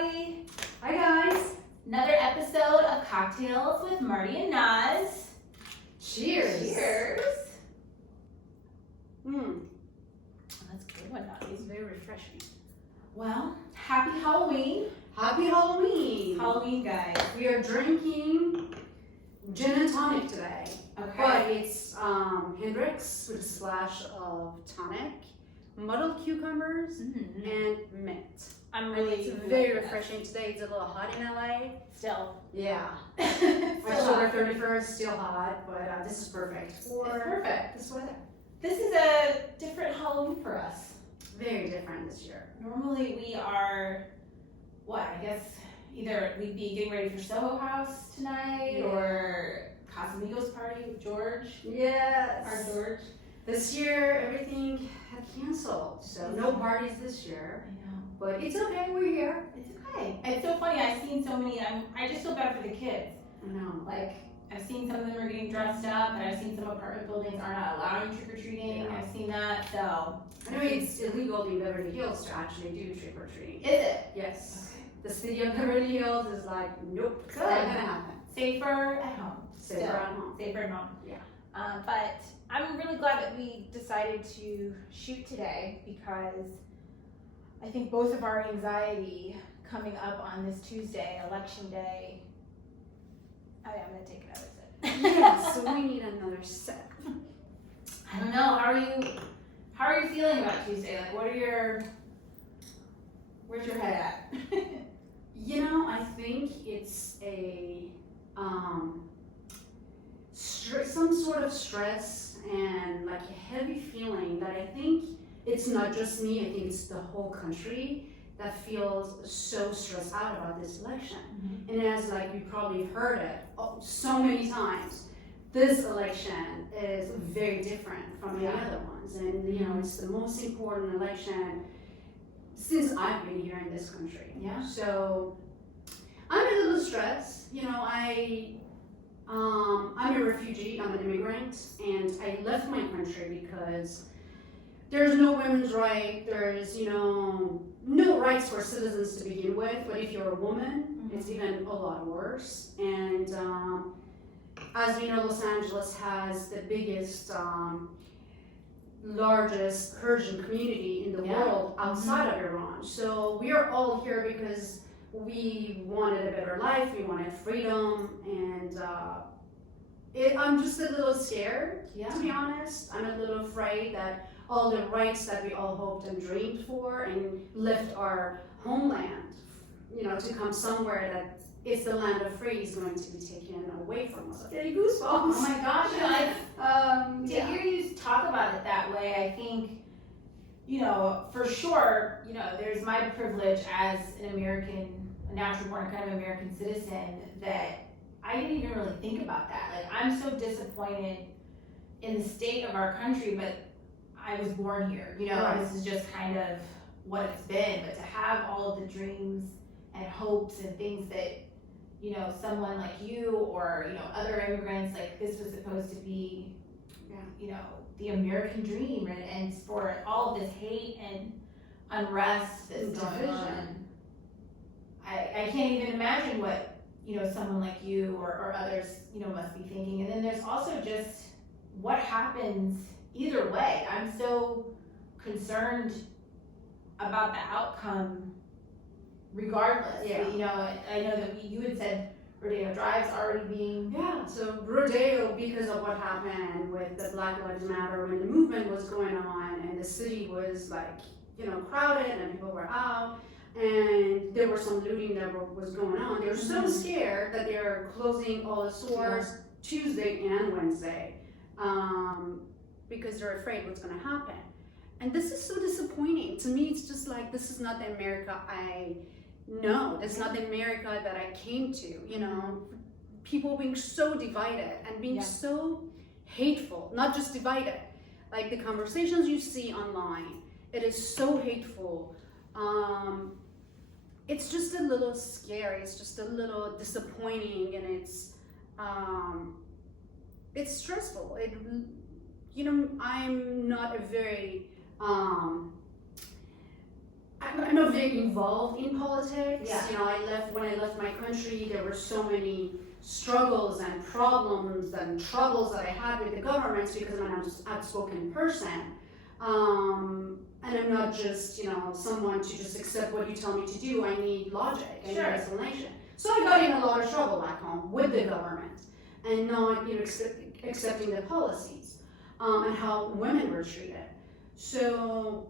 everybody. Hi guys. Another episode of Cocktails with Marty and Naz. Cheers. Cheers. Mm. That's a good one, Naz. It's very refreshing. Well, happy Halloween. Happy Halloween. Halloween, guys. We are drinking gin and tonic today. Okay. But it's Hendrix with a splash of tonic, muddled cucumbers, and mint. I'm really It's very refreshing today. It's a little hot in LA. Still. Yeah. Still October hot. 31st, still hot, but this is perfect for It's perfect. this weather. This is a different Halloween for us. Very different this year. Normally we are, I guess either we'd be getting ready for Soho House tonight or Casamigos party with George. Yes. Our George. This year, everything had canceled, so no parties this year. I know. But it's okay, we're here. It's okay. It's so funny. I've seen so many. I just feel bad for the kids. I know. Like I've seen some of them are getting dressed up, and I've seen some apartment buildings are not allowing trick or treating. Yeah. I've seen that. So I know it's illegal in Beverly Hills to actually do trick or treating. is it Yes. okay? The city of Beverly Hills is like, nope, Good. not gonna happen. Safer at home. Safer Still. at home. Safer at home. Yeah. But I'm really glad that we decided to shoot today because I think both of our anxiety coming up on this Tuesday, election day. I'm gonna take another sip. Yes, so we need another sip. I don't know. How are you feeling about Tuesday? Like, where's your head at? You know, I think it's a some sort of stress and like a heavy feeling that I think it's not just me, I think it's the whole country that feels so stressed out about this election. And as like you probably heard it so many times, this election is very different from the other ones. And you know, it's the most important election since I've been here in this country. Yeah. So I'm a little stressed. You know, I'm a refugee, I'm an immigrant, and I left my country because there's no women's right, there's, you know, no rights for citizens to begin with, but if you're a woman, it's even a lot worse. And as we know, Los Angeles has the biggest, largest Persian community in the world outside of Iran. So we are all here because we wanted a better life, we wanted freedom, and I'm just a little scared, to be honest. I'm a little afraid that all the rights that we all hoped and dreamed for and left our homeland, you know, to come somewhere that is the land of free is going to be taken away from us. I'm getting goosebumps. Oh my gosh, to hear you talk about it that way, I think, you know, for sure, you know, there's my privilege as an American, a natural born kind of American citizen that I didn't even really think about that. Like, I'm so disappointed in the state of our country, but I was born here, you know, This is just kind of what it's been. But to have all of the dreams and hopes and things that, you know, someone like you or, you know, other immigrants, like this was supposed to be, you know, the American dream, and for all of this hate and unrest that's going on, I can't even imagine what, you know, someone like you or others, you know, must be thinking. And then there's also just what happens either way. I'm so concerned about the outcome regardless. Yeah. You know, I know that you had said Rodeo Drive's already being... Yeah, so Rodeo, because of what happened with the Black Lives Matter, when the movement was going on and the city was like, you know, crowded and people were out and there was some looting that was going on. They were so scared that they're closing all the stores Tuesday and Wednesday because they're afraid what's going to happen. And this is so disappointing. To me, it's just like, this is not the America I know. It's not the America that I came to, you know. People being so divided and being so hateful, not just divided. Like the conversations you see online, it is so hateful. It's just a little scary, it's just a little disappointing, and it's stressful. You know, I'm not a very I'm not very involved in politics. Yeah. You know, when I left my country, there were so many struggles and problems and troubles that I had with the government because I'm an outspoken person. And I'm not just, you know, someone to just accept what you tell me to do. I need logic, I need explanation. So I got in a lot of trouble back home with the government and not, you know, accepting the policies and how women were treated. So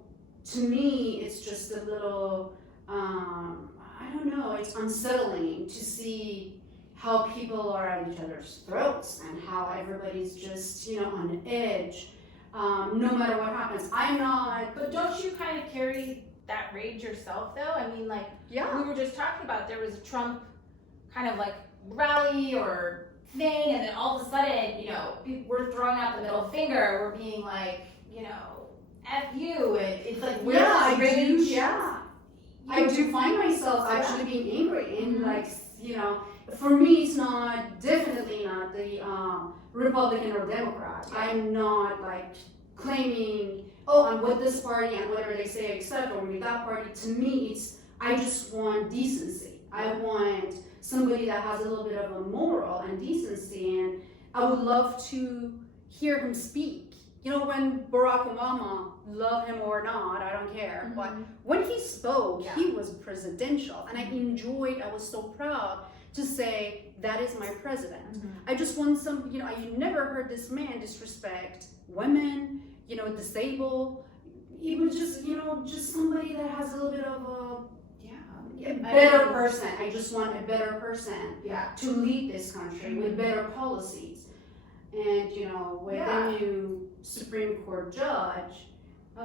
to me, it's just a little, I don't know, it's unsettling to see how people are at each other's throats and how everybody's just, you know, on edge. No matter what happens. I'm not. But don't you kind of carry that rage yourself, though? I mean, like, we were just talking about, there was a Trump kind of like rally or thing, and then all of a sudden, you know, we're throwing out the middle finger. We're being like, you know, F you. And it's like, where's this rage? I do find myself actually being angry and like, you know, for me, it's definitely not the Republican or Democrat. I'm not like claiming, oh, I'm with this party and whatever they say, except or with that party. To me, I just want decency. I want somebody that has a little bit of a moral and decency, and I would love to hear him speak. You know, when Barack Obama, love him or not, I don't care, but when he spoke, he was presidential, and I was so proud to say, that is my president. I just want you know, I never heard this man disrespect women, you know, disabled. He was just, you know, just somebody that has a little bit of a better person. I just want a better person to lead this country with better policies. And, you know, with the new Supreme Court judge,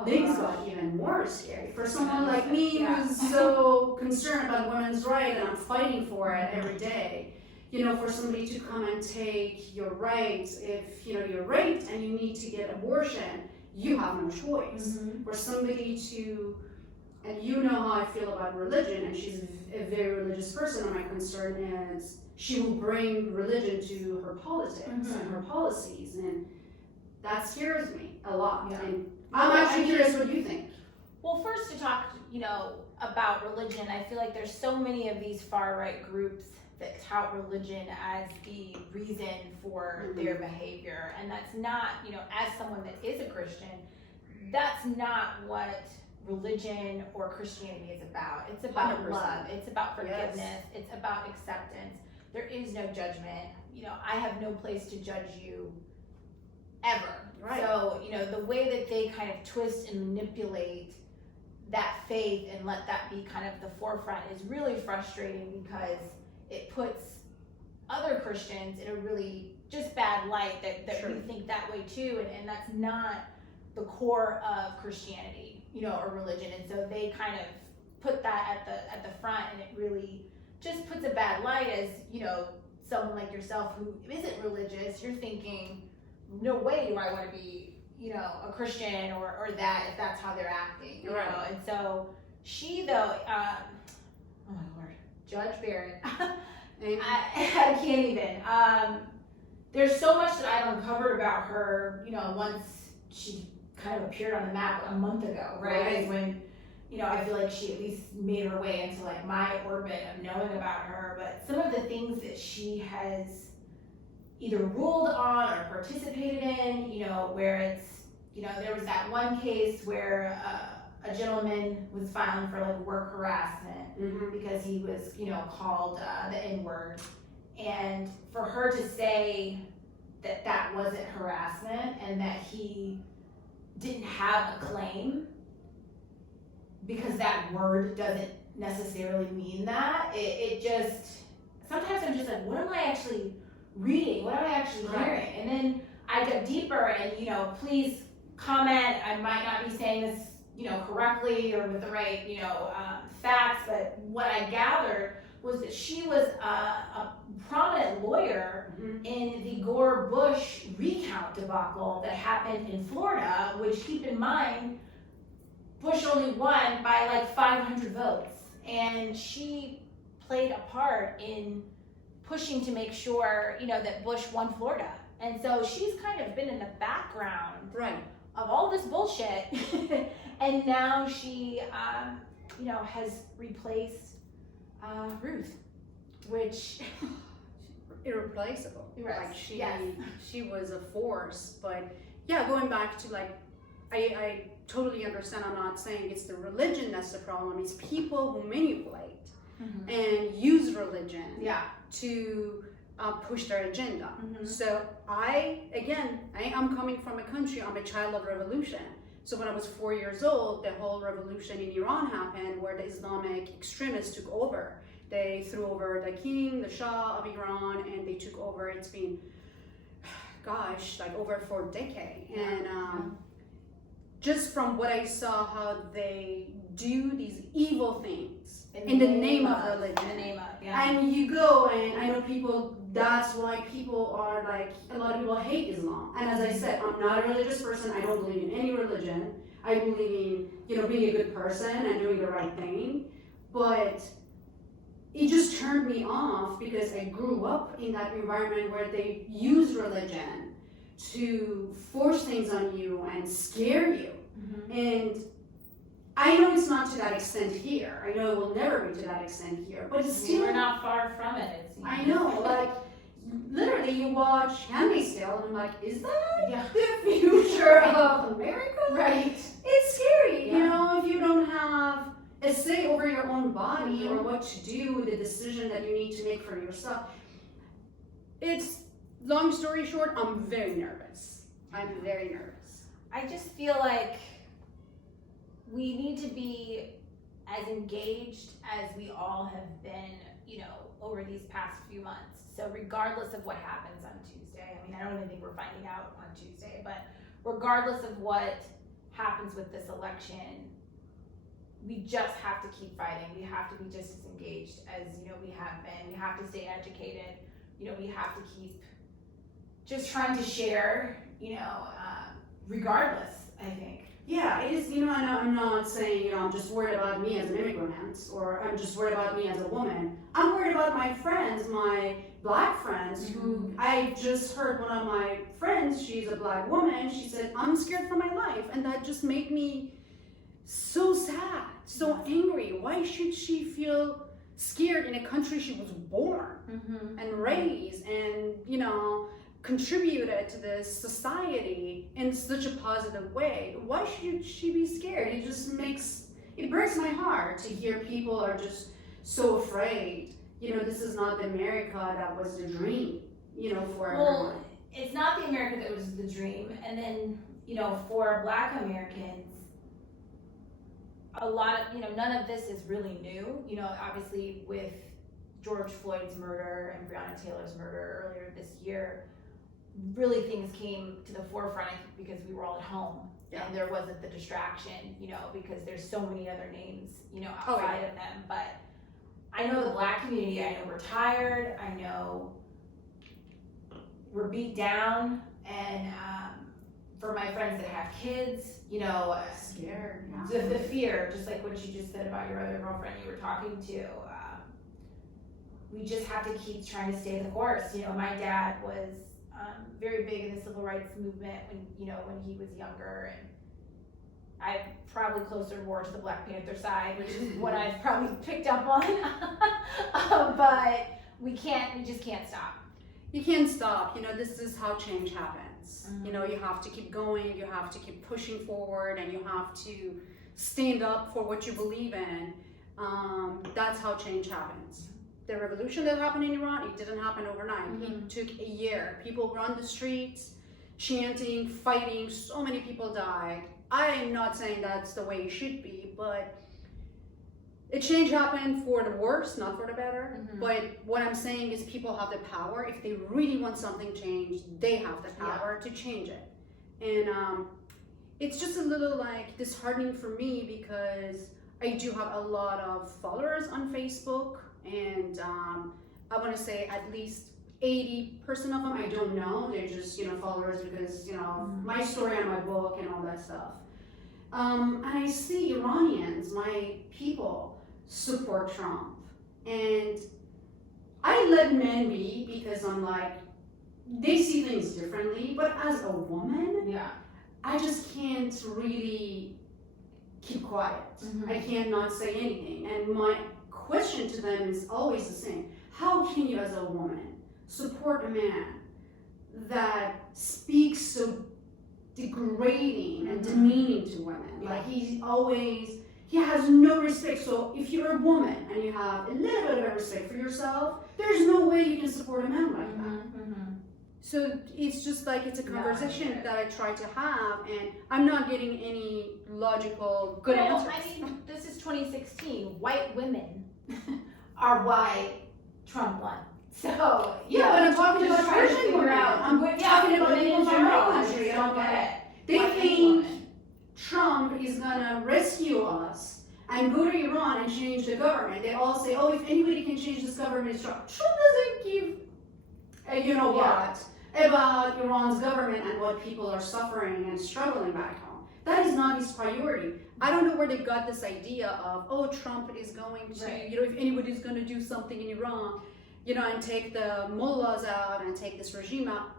things got even more scary. For someone like me who's so concerned about women's rights and I'm fighting for it every day, you know, for somebody to come and take your rights, if, you know, you're raped and you need to get abortion, you have no choice. For somebody to, and you know how I feel about religion, and she's a very religious person, and my concern is she will bring religion to her politics and her policies, and that scares me a lot. And I'm actually curious what you think. Well, first to talk, you know, about religion, I feel like there's so many of these far-right groups that tout religion as the reason for their behavior, and that's not, you know, as someone that is a Christian, that's not what religion or Christianity is about. It's about 100%. love, it's about forgiveness, it's about acceptance. There is no judgment. You know, I have no place to judge you ever. So, you know, the way that they kind of twist and manipulate that faith and let that be kind of the forefront is really frustrating, because it puts other Christians in a really just bad light that we think that way too, and that's not the core of Christianity, you know, or religion. And so they kind of put that at the front, and it really just puts a bad light as, you know, someone like yourself who isn't religious, you're thinking, no way do I want to be, you know, a Christian or that, if that's how they're acting, you know. And so she, though, oh my Lord, Judge Barrett, I can't even. There's so much that I've uncovered about her, you know, once she kind of appeared on the map a month ago, right? When, you know, I feel like she at least made her way into like my orbit of knowing about her. But some of the things that she has either ruled on or participated in, you know, where it's, you know, there was that one case where a gentleman was filing for like work harassment because he was, you know, called the N-word. And for her to say that that wasn't harassment and that he didn't have a claim, because that word doesn't necessarily mean that, it just, sometimes I'm just like, what am I actually reading? What am I actually hearing? And then I dug deeper, and, you know, please comment. I might not be saying this, you know, correctly or with the right, you know, facts, but what I gathered was that she was a prominent lawyer in the Gore Bush recount debacle that happened in Florida, which, keep in mind, Bush only won by like 500 votes, and she played a part in pushing to make sure, you know, that Bush won Florida. And so she's kind of been in the background of all this bullshit. And now she has replaced Ruth, which irreplaceable. Right. Like Yes. she was a force. But yeah, going back to like, I totally understand. I'm not saying it's the religion that's the problem. It's people who manipulate and use religion to push their agenda. So I'm coming from a country, I'm a child of revolution. So when I was 4 years old, the whole revolution in Iran happened where the Islamic extremists took over. They threw over the king, the Shah of Iran, and they took over. It's been, like over 4 decades. And just from what I saw, how they do these evil things in the name of religion. In the name of, yeah. And you go, and I know people, that's why people are like, a lot of people hate Islam. And as I said, I'm not a religious person. I don't believe in any religion. I believe in, being a good person and doing the right thing. But it just turned me off because I grew up in that environment where they use religion to force things on you and scare you. And I know it's not to that extent here. I know it will never be to that extent here. But it's still... We're not far from it, it seems. I know, like, literally you watch Handmaid's Tale and I'm like, is that the future of America? Right. It's scary, if you don't have a say over your own body or what to do, the decision that you need to make for yourself. It's, long story short, I'm very nervous. I'm very nervous. I just feel like we need to be as engaged as we all have been, over these past few months. So regardless of what happens on Tuesday, I don't even think we're finding out on Tuesday, but regardless of what happens with this election, we just have to keep fighting. We have to be just as engaged as, we have been. We have to stay educated. We have to keep just trying to share, regardless, I think. Yeah, it is, and I'm not saying, I'm just worried about me as an immigrant, or I'm just worried about me as a woman. I'm worried about my friends, my black friends, who I just heard one of my friends, she's a black woman, she said, I'm scared for my life. And that just made me so sad, so angry. Why should she feel scared in a country she was born and raised and, contributed to this society in such a positive way? Why should she be scared? It breaks my heart to hear people are just so afraid. This is not the America that was the dream, for everyone. It's not the America that was the dream. And then, for Black Americans, a lot of, none of this is really new. Obviously with George Floyd's murder and Breonna Taylor's murder earlier this year, really things came to the forefront because we were all at home and there wasn't the distraction, because there's so many other names, outside of them. But I know the Black community, I know we're tired, I know we're beat down, and for my friends that have kids, Scared. the fear, just like what you just said about your other girlfriend you were talking to, we just have to keep trying to stay the course. My dad was very big in the civil rights movement when he was younger, and I'm probably closer more to the Black Panther side, which is what I've probably picked up on. But we just can't stop. You can't stop. This is how change happens. You have to keep going, you have to keep pushing forward, and you have to stand up for what you believe in. That's how change happens. The revolution that happened in Iran, it didn't happen overnight. It took a year. People were on the streets, chanting, fighting. So many people died. I'm not saying that's the way it should be, but a change happened for the worse, not for the better. But what I'm saying is people have the power. If they really want something changed, they have the power to change it. And it's just a little disheartening for me because I do have a lot of followers on Facebook. And I want to say at least 80% of them I don't know. They're just, followers because, my story on my book and all that stuff. And I see Iranians, my people, support Trump. And I let men be because I'm like, they see things differently. But as a woman, I just can't really keep quiet. Mhm. I can't not say anything. And my question to them is always the same. How can you, as a woman, support a man that speaks so degrading and demeaning to women? Yeah. Like he has no respect. So if you're a woman and you have a little bit of respect for yourself, there's no way you can support a man like that. So it's just like it's a conversation that I try to have, and I'm not getting any logical good answers. I mean, this is 2016. White women. Are why Trump won. So Yeah, but I'm talking just about trying to Asian figure women. out- I'm talking about women people in from general. my I country. just I don't don't get get it. They Why any think woman? Trump is gonna rescue us and go to Iran and change the government. They all say, oh, if anybody can change this government, it's Trump. Trump doesn't give, you know what, about Iran's government and what people are suffering and struggling back home. That is not his priority. I don't know where they got this idea of, oh, Trump is going to, Right. you know, if anybody's going to do something in Iran, you know, and take the mullahs out and take this regime out.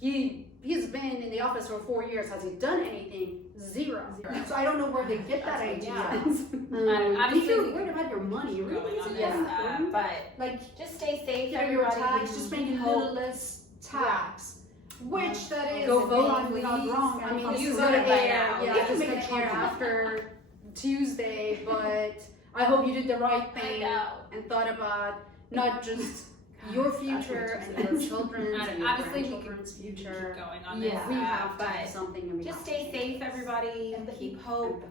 He's been in the office for 4 years. Has he done anything? Zero. So I don't know where they get that idea. If Obviously, you're we worried about your money, really, going is on it this, that important? but Like, just stay safe, you know, your everybody. tax, just paying a little less tax. Which that is, Go if vote, I'm not please. wrong. I mean, I'm this is voting gonna right air. now. Yeah, Yeah, this is make gonna it air Trump. after Tuesday, but I hope you did the right I thing know. and thought about not just your future and your children's and your Obviously, we grandchildren's keep future. going on Yeah. this, We have to but do something, and we just have stay to. safe, everybody. Keep hope.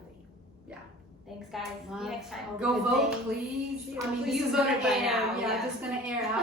Yeah. Thanks, guys. See you next time. Go vote, Thing. please. I mean, Please this is vote gonna by air. now, Yeah, yeah. this is gonna air after.